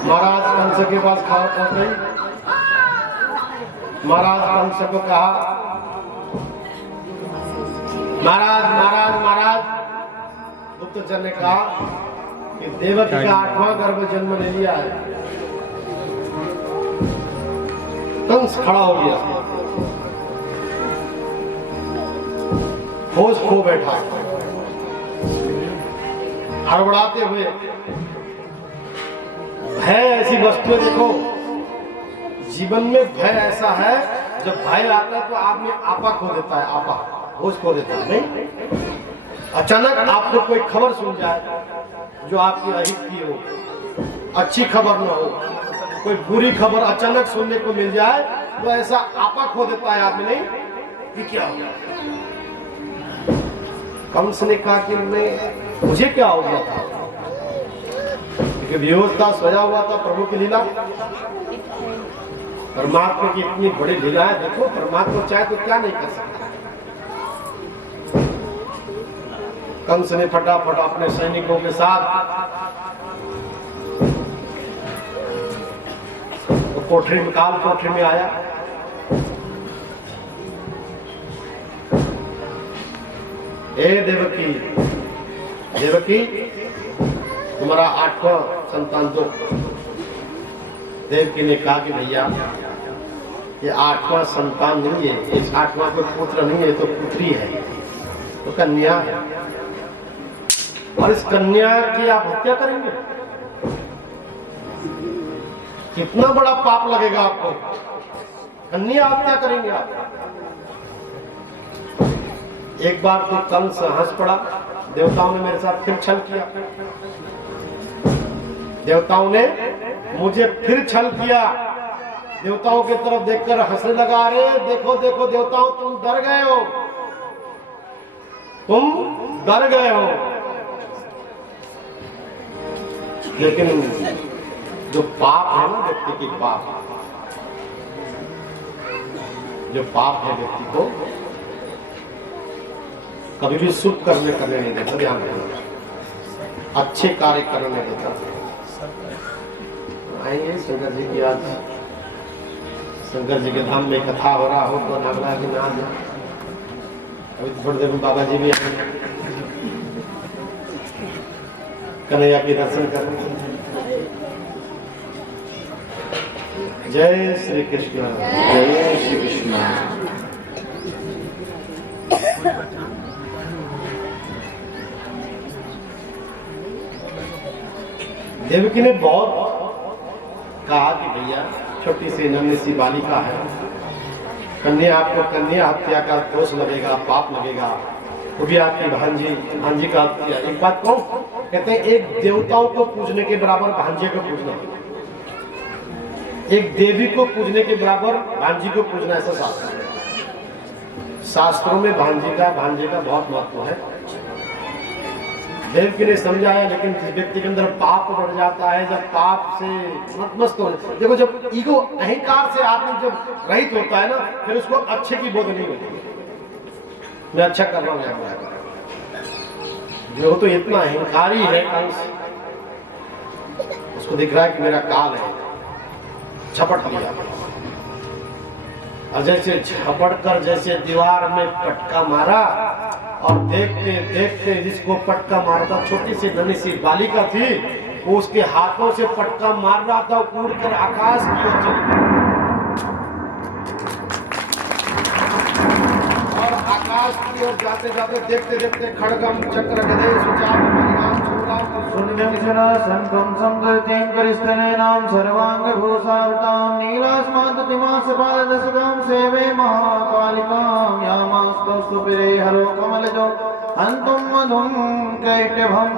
महाराज कंस के पास खबर पहुंच गई। महाराज कंस को कहा, महाराज महाराज महाराज, गुप्तचर ने कहा कि देवकी का 8वां गर्भ जन्म ले लिया है। कंस खड़ा हो गया, होश खो बैठा, हड़बड़ाते हुए। भय ऐसी वस्तु है, देखो जीवन में भय ऐसा है, जब भय आता है तो आदमी आपा खो देता है, आपा होश खो देता है। नहीं, अचानक आपको कोई खबर सुन जाए जो आपकी अहित की हो, अच्छी खबर न हो, कोई बुरी खबर अचानक सुनने को मिल जाए तो ऐसा आपा खो देता है आदमी। नहीं कि क्या हो गया? कंस ने कहा कि मुझे क्या हो गया था? बेहोश था, सोया हुआ था। प्रभु की लीला, परमात्मा की इतनी बड़ी लीला है। देखो परमात्मा चाहे तो क्या नहीं कर सकता। कंस ने फटाफट अपने सैनिकों के साथ कोठरी में, काल कोठरी में आया। ए देवकी, देवकी तुम्हारा 8वां संतान दो। देवकी ने कहा कि भैया ये 8वां संतान नहीं है, इस 8वां कोई पुत्र नहीं है, तो पुत्री है, तो कन्या है। और इस कन्या की आप हत्या करेंगे? कितना बड़ा पाप लगेगा आपको, कन्या हत्या करेंगे आप। एक बार तो कंस हंस पड़ा, देवताओं ने मेरे साथ फिर छल किया, देवताओं ने मुझे फिर छल किया। देवताओं की तरफ देखकर हंसने लगा, अरे देखो देखो देवताओं, तुम डर गए हो, तुम डर गए हो। लेकिन जो पाप है ना व्यक्ति की, पाप, जो पाप है व्यक्ति को कभी भी शुभ करने नहीं देता। ध्यान रखना, अच्छे कार्य करने नहीं देता। आइए शंकर जी की, आज शंकर जी के धाम में कथा हो रहा हो तो अगला कि ना जा। अभी थोड़ी देर में बाबा जी भी आएंगे, कन्हैया के दर्शन करने। जय श्री कृष्ण, जय श्री कृष्ण। देवकी ने बहुत कहा कि भैया छोटी सी नन्ही सी बालिका है, कन्या, आपको कन्या हत्या का दोष लगेगा, पाप लगेगा, वो भी आपकी भांजी का हत्या। एक बात कहूं, कहते हैं एक देवताओं को पूजने के बराबर भांजे को पूजना, एक देवी को पूजने के बराबर भांजी को पूजना, ऐसा शास्त्र है। शास्त्रों में भांजे का बहुत महत्व है। देवकी ने समझाया, लेकिन जिस व्यक्ति के अंदर पाप बढ़ जाता है, जब पाप से मस्त होने, देखो जब ईगो, अहंकार से आदमी जब रहित होता है ना, फिर उसको अच्छे की बोध नहीं होती। मैं अच्छा कर रहा हूँ, जो तो इतना अहंकारी है कंस, उसको दिख रहा है कि मेरा काल है, झपट लिया। और जैसे झपट कर जैसे दीवार में पटका मारा, और देखते देखते जिसको पटका मारा था, छोटी सी नन्ही सी बालिका थी, वो उसके हाथों से पटका मार रहा था, उड़कर आकाश की ओर चली गई। और आकाश की ओर जाते जाते देखते देखते खड्गम चक्र गदे सुचाप मणिगाम चूड़ाम सुनिमेक्षण संकम संगतिं करिस्तनेनां सर्वांग भूषावतां नीलास्मादतिमासपादशकां सेवे महाकालिकां यामास्तु पिरे हरो कमलजो हन्तुं मधुं कैटभम्।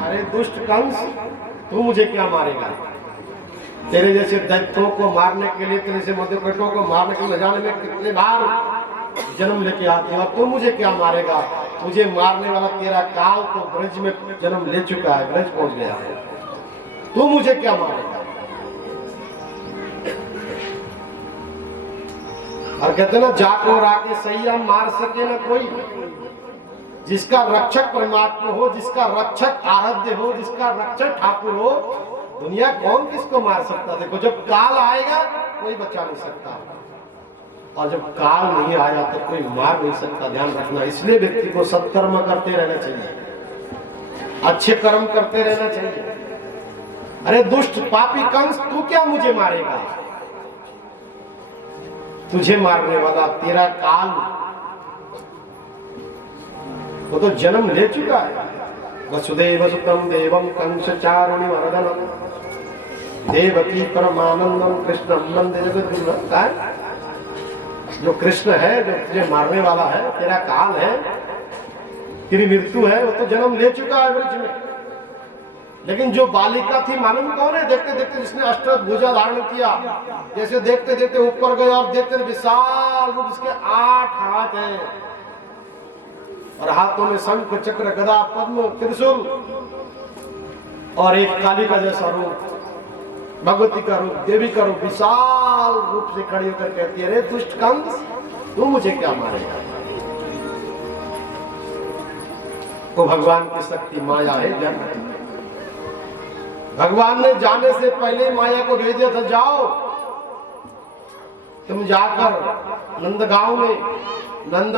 अरे दुष्ट कंस, तू मुझे क्या मारेगा? तेरे जैसे दैत्यों को मारने के लिए, तेरे जैसे मध्यकटों को मारने के लिए जाने में कितने बार जन्म लेके आती है, और तू मुझे क्या मारेगा? मुझे मारने वाला तेरा काल तो ब्रज में जन्म ले चुका है, ब्रज पहुंच गया है, तू मुझे क्या मारेगा? और कहते ना, जाको राके सैया मार सके ना कोई। जिसका रक्षक परमात्मा हो, जिसका रक्षक आराध्य हो, जिसका रक्षक ठाकुर हो, दुनिया कौन किसको मार सकता? देखो जब काल आएगा कोई बचा नहीं सकता, और जब काल नहीं आया तो कोई मार नहीं सकता। ध्यान रखना। इसलिए व्यक्ति को सत्कर्म करते रहना चाहिए, अच्छे कर्म करते रहना चाहिए। अरे दुष्ट पापी कंस, तू क्या मुझे मारेगा? तुझे मारने वाला तेरा काल, वो तो जन्म ले चुका है। वसुदेव सुतम देवम कंस चारुणि मर्दनम देवकी परमानंदम कृष्णम वंदे जगद्गुरुम। जो कृष्ण है, जो तुझे मारने वाला है, तेरा काल है, तेरी मृत्यु है, वो तो जन्म ले चुका है वृक्ष में। लेकिन जो बालिका थी, मालूम कौन है? देखते देखते जिसने अष्टभुजा धारण किया, जैसे देखते देखते ऊपर गए और देखते विशाल रूप, इसके 8 हाथ हैं और हाथों में शंख चक्र गदा पद्म त्रिशूल और एक काली का जैसा रूप, भगवती का रूप, देवी का रूप, विशाल रूप से खड़ी होकर कहती है, अरे दुष्ट कंस, तू मुझे क्या मारेगा? वो भगवान की शक्ति माया है। ध्यान रखना। भगवान ने जाने से पहले माया को भेज दिया था, जाओ तुम जाकर नंदगांव में नंद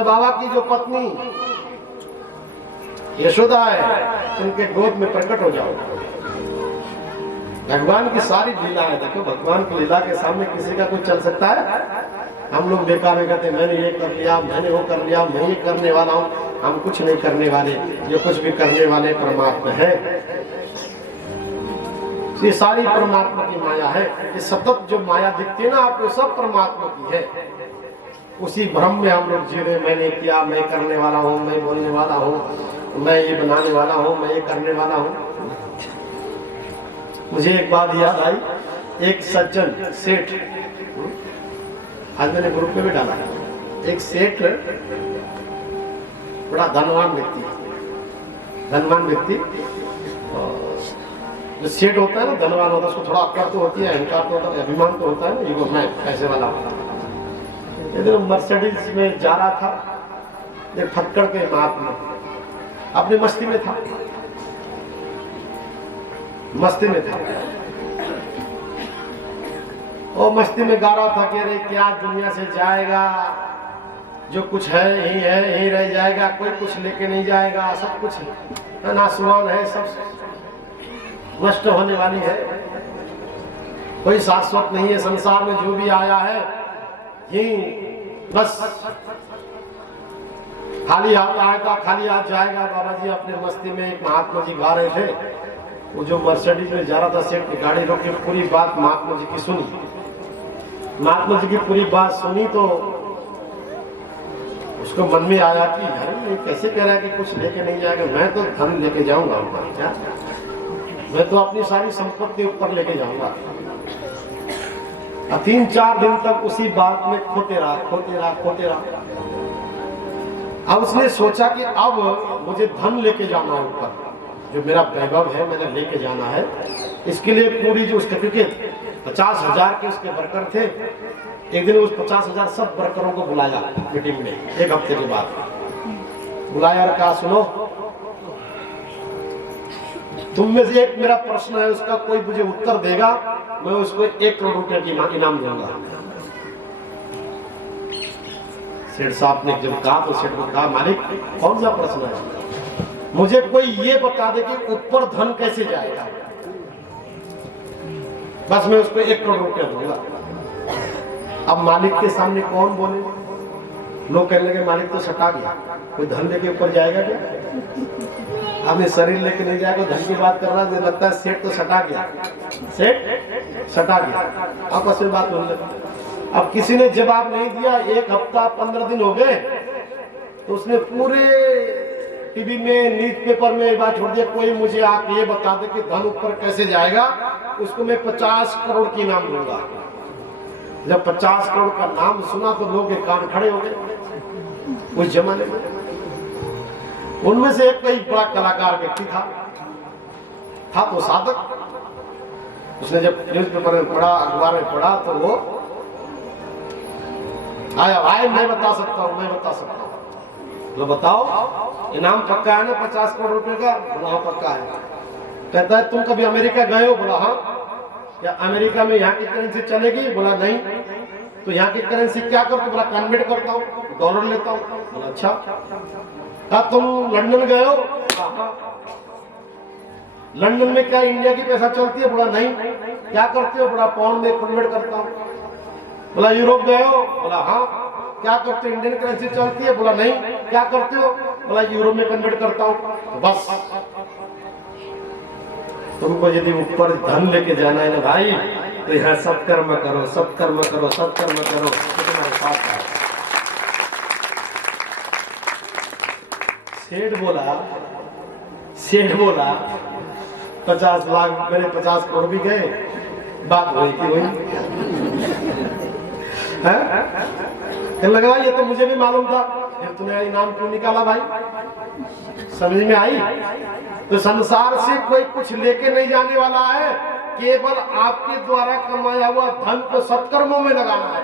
बाबा की जो पत्नी यशोदा है, उनके गोद में प्रकट हो जाओ। भगवान की सारी लीला है। देखो भगवान की लीला के सामने किसी का कोई चल सकता है? हम लोग बेकार में कहते हैं मैंने ये कर लिया, मैंने वो कर लिया, मैं ये करने वाला हूँ। हम कुछ नहीं करने वाले, जो कुछ भी करने वाले परमात्मा है। ये सारी परमात्मा की माया है। ये सतत जो माया दिखती है ना आपको, सब परमात्मा की है। उसी भ्रम में हम लोग जी रहे, मैंने किया, मैं करने वाला हूँ, मैं बोलने वाला हूँ, मैं ये बनाने वाला हूँ, मैं ये करने वाला हूँ। मुझे एक बात याद आई, एक सज्जन सेठ, आज मैंने ग्रुप में भी डाला, एक सेठ बड़ा धनवान व्यक्ति, जो सेठ होता है ना, धनवान होता है, उसको थोड़ा अक्कड़ तो होती है, अहंकार तो होता है, अभिमान तो होता है ना, ये मैं पैसे वाला हूँ। इधर मर्सिडीज में जा रहा था, एक फक्कड़ के महात्मा अपनी मस्ती में था, और मस्ती में गा रहा था कि अरे क्या दुनिया से जाएगा, जो कुछ है यही रह जाएगा, कोई कुछ लेके नहीं जाएगा, सब कुछ नासवान है, सब नष्ट होने वाली है, कोई शाश्वत नहीं है संसार में। जो भी आया है यही बस खाली हाथ आएगा, खाली हाथ जाएगा। बाबा जी अपने मस्ती में, एक महात्मा जी गा रहे थे, वो जो मर्सिडीज में जा रहा था, सेठ की गाड़ी रोक के पूरी बात महात्मा जी की सुनी। महात्मा जी की पूरी बात सुनी तो उसको मन में आया कि अरे ये कैसे कह रहा है कि कुछ लेके नहीं जाएगा, मैं तो धन लेके जाऊंगा ऊपर, क्या मैं तो अपनी सारी संपत्ति ऊपर लेके जाऊंगा। 3-4 दिन तक उसी बात में खोते रहा। अब उसने सोचा कि अब मुझे धन लेके जाना है ऊपर, जो मेरा वैभव है मैंने लेके जाना है। इसके लिए पूरी जो उसके, क्योंकि 50,000 के उसके वर्कर थे, एक दिन उस 50,000 सब वर्करों को बुलाया मीटिंग में, एक हफ्ते के बाद बुलाया और कहा, सुनो तुम में से एक मेरा प्रश्न है, उसका कोई मुझे उत्तर देगा, मैं उसको 1 करोड़ रुपए की इनाम दूंगा। सेठ साहब ने जब कहा तो सेठ को कहा, मालिक कौन सा प्रश्न है? मुझे कोई ये बता दे कि ऊपर धन कैसे जाएगा, बस मैं उसको 1 करोड़ रुपया दूंगा। अब मालिक के सामने कौन बोले? लोग कहने लगे मालिक तो सटा गया, कोई धन लेके ऊपर जाएगा क्या? अपने शरीर लेके नहीं जाएगा, धन की बात कर रहा है, लगता है सेठ तो सटा गया, सेठ सटा गया। आपस में बात होने लगी। अब किसी ने जवाब नहीं दिया, 1 हफ्ता 15 दिन हो गए, तो उसने पूरे टीवी में, न्यूज पेपर में एक बात छोड़ दिया, कोई मुझे आके ये बता दे कि धन ऊपर कैसे जाएगा, उसको मैं 50 करोड़ की इनाम दूंगा। जब 50 करोड़ का नाम सुना तो लोग के कान खड़े हो गए उस जमाने में। उनमें से एक कोई बड़ा कलाकार व्यक्ति था तो साधक। उसने जब न्यूज पेपर में पढ़ा, अखबार में पढ़ा, तो वो आया, मैं बता सकता हूँ। लो बताओ, इनाम पक्का है ना 50 करोड़ रुपए का? बोला पक्का है। कहता है तुम कभी अमेरिका गए हो? बोला हाँ। क्या अमेरिका में यहाँ की करेंसी चलेगी? बोला नहीं। तो यहाँ की करेंसी क्या करते? बोला कन्वर्ट करता हूँ, डॉलर लेता हूँ। बोला अच्छा। क्या तुम लंदन गए हो? हाँ। लंदन में क्या इंडिया की पैसा चलती है? बोला नहीं। क्या करते हो? बोला पाउंड में कन्वर्ट करता हूँ। बोला यूरोप गए हो? बोला हाँ। क्या करते हो? इंडियन करेंसी चलती है? बोला नहीं। क्या करते हो? बोला यूरो में कन्वर्ट करता हूँ। बस तुमको यदि ऊपर धन लेके जाना है ना भाई, तो यहाँ सत्कर्म करो, सत्कर्म करो, सत्कर्म करो, तुम्हारे साथ है। सेठ बोला 50 लाख मेरे 50 करोड़ भी गए, बात हुई कि वही लगा। ये तो मुझे भी मालूम था, फिर तूने इनाम क्यों निकाला भाई? समझ में आई? तो संसार से कोई कुछ लेके नहीं जाने वाला है, केवल आपके द्वारा कमाया हुआ धन को सत्कर्मों में लगाना है।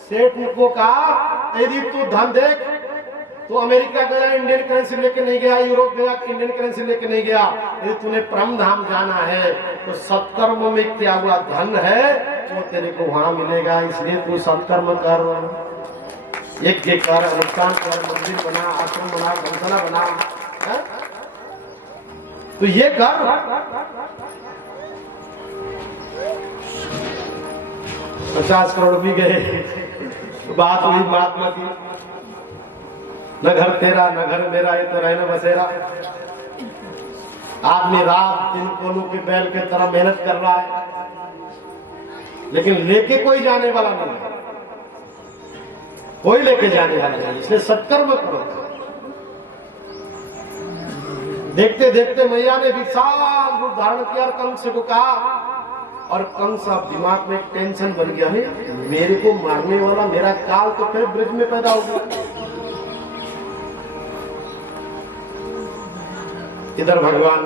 सेठ को कहा यदि तू धन देख, तो अमेरिका गया इंडियन करेंसी लेके नहीं गया, यूरोप गया इंडियन करेंसी लेके नहीं गया, यदि तूने परम धाम जाना है तो सत्कर्मों में किया हुआ धन है वो तेरे को वहां मिलेगा। इसलिए तू सत्कर्म कर, यज्ञ कर, अनुष्ठान कर, मंदिर बना, आश्रम बना, गौशाला बना, तो ये कर। 50 करोड़ भी गए, बात हुई महात्मा की, न घर तेरा न घर मेरा, ये तो रहना बसेरा। आदमी रात दिन कोलू के बैल के तरह मेहनत कर रहा है, लेकिन लेके कोई जाने वाला नहीं है, कोई लेके जाने वाला नहीं। इसलिए सत्कर्म करो। देखते देखते मैया ने विशाल रूप धारण किया और कंस को कहा, और कंस अब दिमाग में टेंशन बन गया है, मेरे को मारने वाला मेरा काल तो फिर ब्रिज में पैदा हो गया। इधर भगवान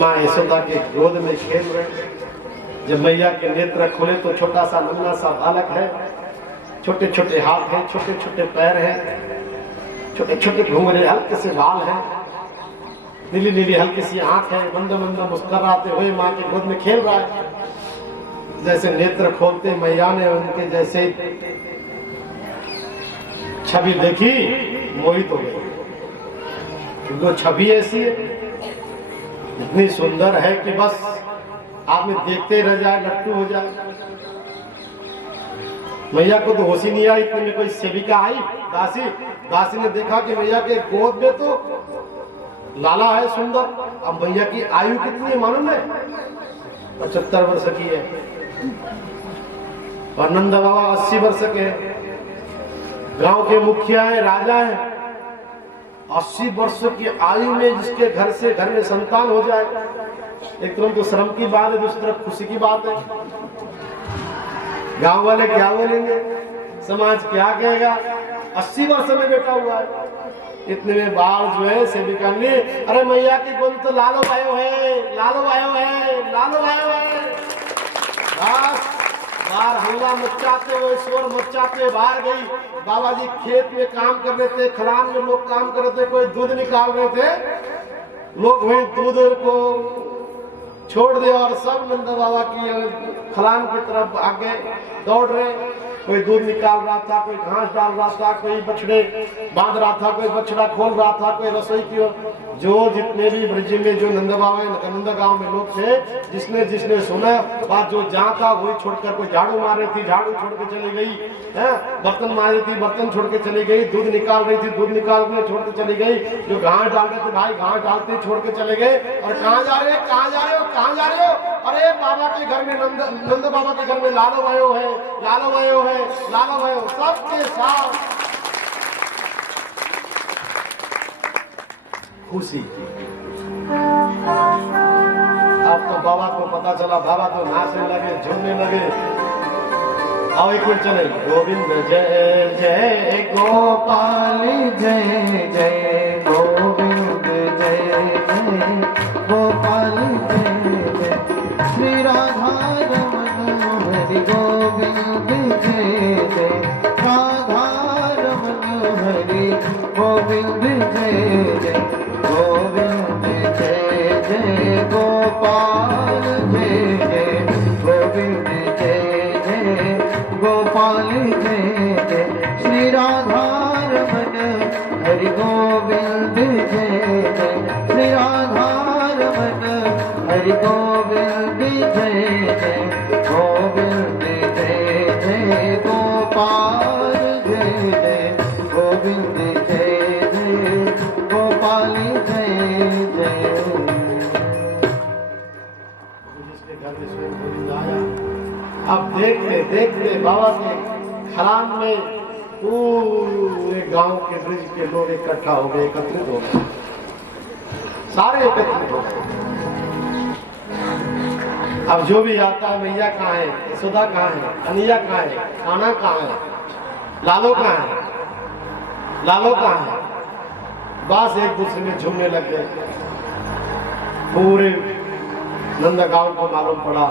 माँ यशोदा के गोद में खेल रहे। जब मैया के नेत्र खुले तो छोटा सा नन्हा सा बालक है, छोटे छोटे हाथ हैं, छोटे छोटे पैर हैं, छोटे छोटे घुंघरे हल्के से बाल हैं, नीली नीली हल्की सी आंख है, मंद मंद मुस्कुराते हुए माँ के गोद में खेल रहा है। जैसे नेत्र खोलते मैया ने उनके जैसे छवि देखी, मोहित हो गई। तो छवि ऐसी है, इतनी सुंदर है कि बस आदमी देखते रह जाए, लट्टू हो जाए। मैया को तो होश ही नहीं आई। इतने में कोई सेविका आई, दासी ने देखा कि मैया के गोद में तो लाला है सुंदर। अब मैया की आयु कितनी है मालूम है? 75 वर्ष की है, और नंद बाबा 80 वर्ष के हैं। गांव के मुखिया है, राजा है। 80 वर्ष की आयु में जिसके घर से घर में संतान हो जाए, एक तरफ तो शर्म की बात है, दूसरी तरफ खुशी की बात है। गांव वाले क्या बोलेंगे, समाज क्या कहेगा? 80 वर्ष में बेटा हुआ है। इतने में बाल जो है सेविका ने, अरे मैया की गोद तो लालो आयो है, लालो आयो है, लालो आयो है। बस बाहर हल्ला मचाते हुए, शोर मचाते हुए बाहर गई। बाबा जी खेत में काम कर रहे थे, खलान में लोग काम कर रहे थे, कोई दूध निकाल रहे थे। लोग वही दूध को छोड़ दिया और सब नंद बाबा की खलान की तरफ आगे दौड़ रहे। कोई दूध निकाल रहा था, कोई घास डाल रहा था, कोई बछड़े बांध रहा था, कोई बछड़ा खोल रहा था, कोई रसोई की ओर। जो जितने भी ब्रिज में जो नंद बाबा नंद गांव में लोग थे, जिसने जिसने सुना बात, जो जहाँ था वही छोड़कर, कोई झाड़ू मार रही थी, झाड़ू छोड़ के चली गई है, बर्तन मार रही थी, बर्तन छोड़ के चली गई, दूध निकाल रही थी, दूध निकाल के छोड़ के चली गई, जो घास डाल रहे थे भाई घास डालते छोड़ के चले गए। और कहाँ जा रहे हो, कहाँ जा रहे हो, कहाँ जा रहे हो? अरे बाबा के घर में नंद बाबा के घर में लालो आयो है, लालो आयो है, लालो आयो, सबके साथ खुशी। अब तो बाबा को पता चला, बाबा तो नाचने लगे, झूमने लगे। आओ एक मिनट चले। गोविंद जय जय गोपाल, जय जय गोविंद, जय जय गोपाल, जय जय श्री राधा रमन हरि गोविंद, जय जय राधा रमन हरि गोविंद, जय जय गोविंद, जय गोपाल जय जय गोविंद जय जय गोपाल जय जय श्री राधा रमन हरि गोविंद जय जय श्री राधा रमन हरि गोविंद जय जय गोविंद जय जय गोपाल जय जय गोविंद जय जय गोपाल जय जय। जिसके घर में स्वयं गोविंद आया, अब देखते देखते बाबा के खलान में पूरे गांव के ब्रिज के लोग इकट्ठा हो गए, एकत्रित हो गए, सारे एकत्रित हो गए। अब जो भी आता है, मैया कहाँ है, यशोदा कहाँ है, अनिया कहाँ है, कान्हा कहाँ है, लालो कहाँ है, लालो कहाँ है, बस एक दूसरे में झूमने लग गए। पूरे नंदगांव को मालूम पड़ा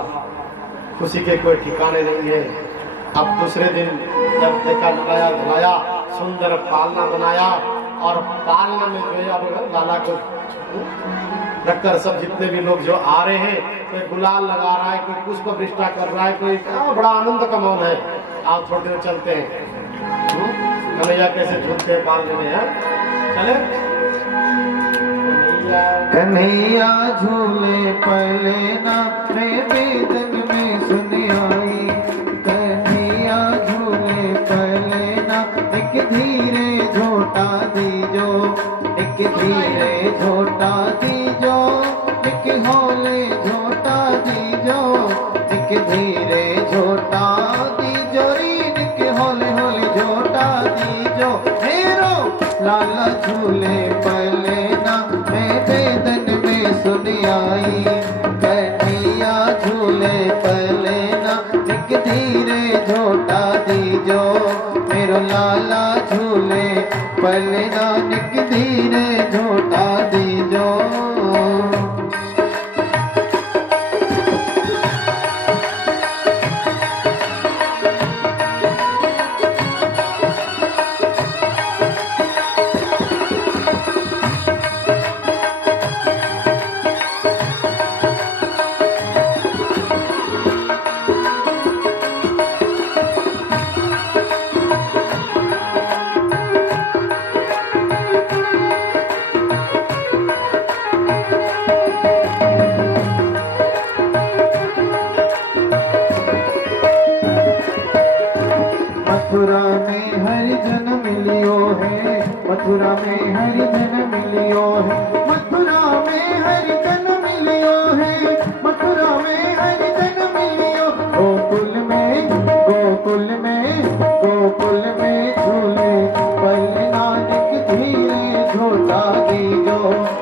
खुशी के कोई ठिकाने नहीं है। अब दूसरे दिन जब देखा नलाया धुलाया, सुंदर पालना बनाया और पालना में जो है अब लाला को रखकर सब जितने भी लोग जो आ रहे हैं, कोई गुलाल लगा रहा है, कोई पुष्प वृष्टा कर रहा है, कोई बड़ा आनंद का माहौल है। आप थोड़ी देर चलते हैं, कन्हैया कैसे झूलते हैं पालने में, है चले। कन्हैया झूले पहले ना मैं वेदन में सुन आई, कन्हैया झूले पहले ना एक धीरे झोटा दीजो, एक धीरे झोटा दीजो, एक हौले झोटा दीजो, एक धीरे झोटा दीजो री, एक हौले हौले झोटा दीजो। मेरो लाला झूले पहले ना मैं वेदन में सुन आई, कन्हैया झूले पहले ना एक धीरे झोटा दीजो, मेरो लाला झूले पहले ना एक धीरे झोटा दीजो। मथुरा में हरि जन मिलियो है, मथुरा में हरि जन मिलियो है, मथुरा में हरि जन मिलियो है, मथुरा में हरि जन मिलियो। गोकुल में गोकुल में गोकुल में झूले पहले नानक धीरे झोटा दीजो,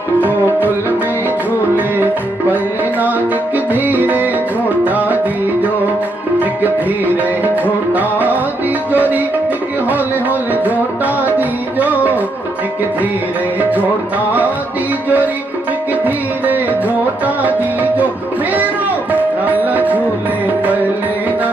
गोकुल में झूले पहले नानक धीरे झोटा दीजो, एक धीरे झोटा दीजो री, एक हौले हौले झोटा दीजो, एक धीरे झोटा दीजो री, एक धीरे झोटा दीजो। मेरो लाला झूले पहले ना